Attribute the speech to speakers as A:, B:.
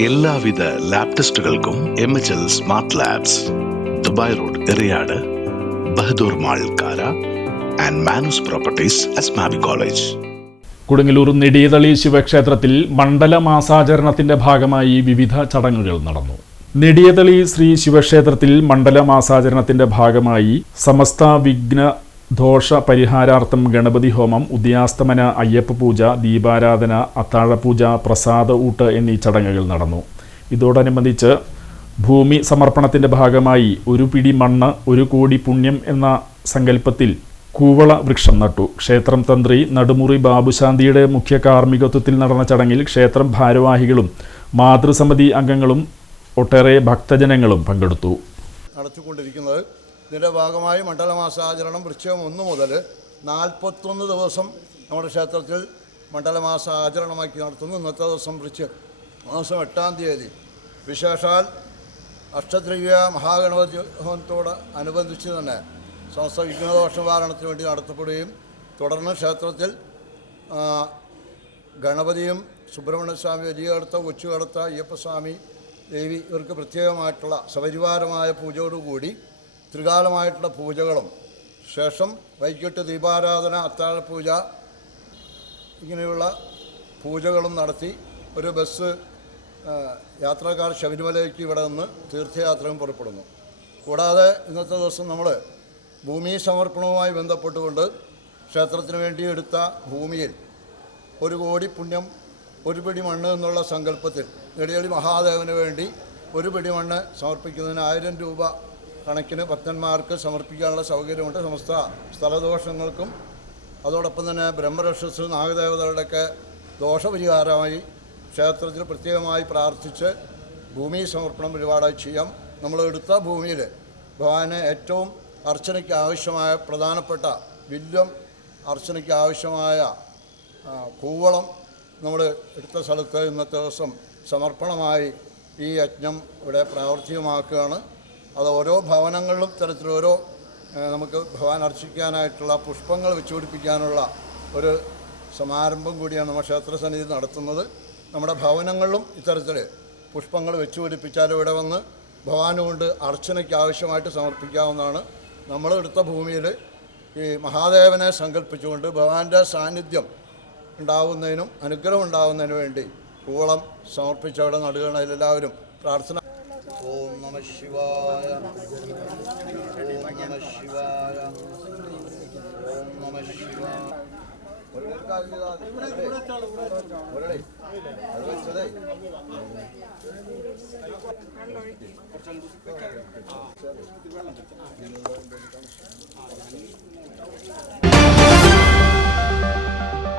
A: എല്ലാവിധ lab ടെസ്റ്റുകൾക്കും M H L smart labs Dubai road Eriyad Bahadur mall Kara and Manus properties Asmabi college
B: Kodungallur Nediyathali ശിവക്ഷേത്രത്തിൽ മണ്ഡല മാസാചരണത്തിന്റെ ഭാഗമായി വിവിധ ചടങ്ങുകൾ നടന്നു. നെടിയതളി ശ്രീ ശിവക്ഷേത്രത്തിൽ മണ്ഡല മാസാചരണത്തിന്റെ ഭാഗമായി സമസ്ത വിഘ്ന ദോഷ പരിഹാരാർത്ഥം ഗണപതി ഹോമം ഉദയാസ്തമന അയ്യപ്പ പൂജ ദീപാരാധന അത്താഴപൂജ പ്രസാദ ഊട്ട് എന്നീ ചടങ്ങുകൾ നടന്നു. ഇതോടനുബന്ധിച്ച് ഭൂമി സമർപ്പണത്തിന്റെ ഭാഗമായി ഒരു പിടി മണ്ണ് ഒരു കോടി പുണ്യം എന്ന സങ്കല്പത്തിൽ കൂവള വൃക്ഷം നട്ടു. ക്ഷേത്രം തന്ത്രി നടുമുറി ബാബുശാന്തിയുടെ മുഖ്യ കാർമ്മികത്വത്തിൽ നടന്ന ചടങ്ങിൽ ക്ഷേത്രം ഭാരവാഹികളും മാതൃസമിതി അംഗങ്ങളും ഒട്ടേറെ ഭക്തജനങ്ങളും പങ്കെടുത്തു.
C: നടത്തിക്കൊണ്ടിരിക്കുന്നത് ഇതിന്റെ ഭാഗമായി മണ്ഡലമാസാചരണം വൃശ്ചികം ഒന്ന് മുതൽ നാൽപ്പത്തൊന്ന് ദിവസം നമ്മുടെ ക്ഷേത്രത്തിൽ മണ്ഡലമാസ ആചരണമാക്കി നടത്തുന്നു. ഇന്നത്തെ ദിവസം വൃശ്ചികം മാസം എട്ടാം തീയതി. വിശേഷാൽ അഷ്ടദ്രവ്യ മഹാഗണപതി ഹോമത്തോട് അനുബന്ധിച്ച് തന്നെ സമസ്ത വിഘ്നദോഷ നിവാരണത്തിന് വേണ്ടി നടത്തപ്പെടുകയും തുടർന്ന് ക്ഷേത്രത്തിൽ ഗണപതിയും സുബ്രഹ്മണ്യസ്വാമി വലിയ കടത്ത കൊച്ചു കടത്ത അയ്യപ്പസ്വാമി ദേവി ഇവർക്ക് പ്രത്യേകമായിട്ടുള്ള സപരിവാരമായ പൂജയോടുകൂടി ത്രികാലമായിട്ടുള്ള പൂജകളും. ശേഷം വൈകിട്ട് ദീപാരാധന അത്താഴപൂജ ഇങ്ങനെയുള്ള പൂജകളും നടത്തി ഒരു ബസ് യാത്രക്കാർ ശബരിമലയ്ക്ക് ഇവിടെ നിന്ന് തീർത്ഥയാത്രയും പുറപ്പെടുന്നു. കൂടാതെ ഇന്നത്തെ ദിവസം നമ്മൾ ഭൂമി സമർപ്പണവുമായി ബന്ധപ്പെട്ടുകൊണ്ട് ക്ഷേത്രത്തിന് വേണ്ടി എടുത്ത ഭൂമിയിൽ ഒരു കോടി പുണ്യം ഒരു പിടി മണ്ണ് എന്നുള്ള സങ്കല്പത്തിൽ നെടിയടി മഹാദേവന് വേണ്ടി ഒരു പിടി മണ്ണ് സമർപ്പിക്കുന്നതിന് ആയിരം രൂപ കണക്കിന് ഭക്തന്മാർക്ക് സമർപ്പിക്കാനുള്ള സൗകര്യമുണ്ട്. സമസ്ത സ്ഥലദോഷങ്ങൾക്കും അതോടൊപ്പം തന്നെ ബ്രഹ്മരക്ഷസ് നാഗദേവതകളുടെയൊക്കെ ദോഷപരിഹാരമായി ക്ഷേത്രത്തിൽ പ്രത്യേകമായി പ്രാർത്ഥിച്ച് ഭൂമി സമർപ്പണം ഒരുപാടായി ചെയ്യാം. നമ്മൾ എടുത്ത ഭൂമിയിൽ ഭഗവാന് ഏറ്റവും അർച്ചനയ്ക്ക് ആവശ്യമായ പ്രധാനപ്പെട്ട വില്യം അർച്ചനയ്ക്ക് ആവശ്യമായ കൂവളം നമ്മൾ എടുത്ത സ്ഥലത്ത് ഇന്നത്തെ ദിവസം സമർപ്പണമായി ഈ യജ്ഞം ഇവിടെ പ്രാവർത്തികമാക്കുകയാണ്. അത് ഓരോ ഭവനങ്ങളിലും തരത്തിലോരോ നമുക്ക് ഭഗവാൻ അർച്ചിക്കാനായിട്ടുള്ള പുഷ്പങ്ങൾ വെച്ചുപിടിപ്പിക്കാനുള്ള ഒരു സമാരംഭം കൂടിയാണ് ക്ഷേത്ര സന്നിധി നടത്തുന്നത്. നമ്മുടെ ഭവനങ്ങളിലും ഇത്തരത്തിൽ പുഷ്പങ്ങൾ വെച്ചുപിടിപ്പിച്ചാൽ ഇവിടെ വന്ന് ഭഗവാനുകൊണ്ട് അർച്ചനയ്ക്ക് ആവശ്യമായിട്ട് സമർപ്പിക്കാവുന്നതാണ്. നമ്മൾ എടുത്ത ഭൂമിയിൽ ഈ മഹാദേവനെ സങ്കല്പിച്ചുകൊണ്ട് ഭഗവാന്റെ സാന്നിധ്യം ഉണ്ടാവുന്നതിനും അനുഗ്രഹം ഉണ്ടാവുന്നതിനു വേണ്ടി കൂളം സമർപ്പിച്ചവിടെ നടുകയാണ് പ്രാർത്ഥന ഓം നമ ശിവായ ഓം നമ ശിവായ ഓം നമ ശിവായ വെച്ചതേ